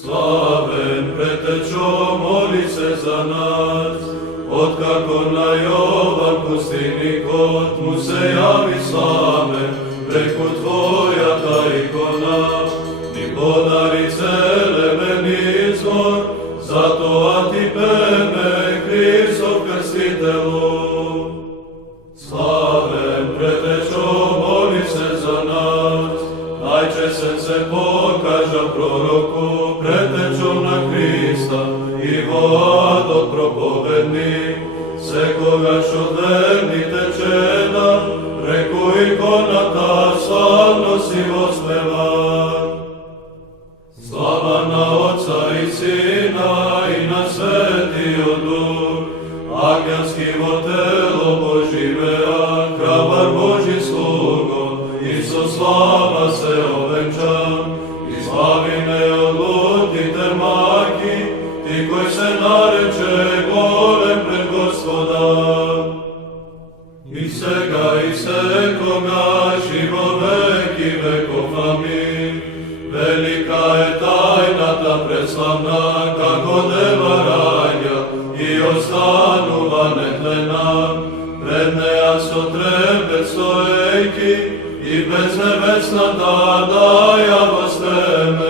Slaven pretečo, moli se za nas, otkako na Jovan pustini kot mu se javi slave, preko tvoja ta ikona, ni podari celeven izvor, zato a ti peme Hristov krstitelu. Slaven pretečo, moli se za nas, najčešće se pokaža proroku, pretečom na Hrista, i vodo propovedni, se kogaš od verni tečena, preko ikona ta slavno si ospevan. Slava na Otca i Sina i na Sveti Duh, angelski telo poživea, hrabar Božji slugo, Isus slava se ovenča, izbavi me od lutite maki, ti koji se nareče golem pred Gospoda. I svega i svekoga živo veki vekov, amin. Velika je tajna ta preslavna, kako deva raja, i ostanuva netlena, pred neja so trebe stojeki, i bez nebesna tada ja vas teme.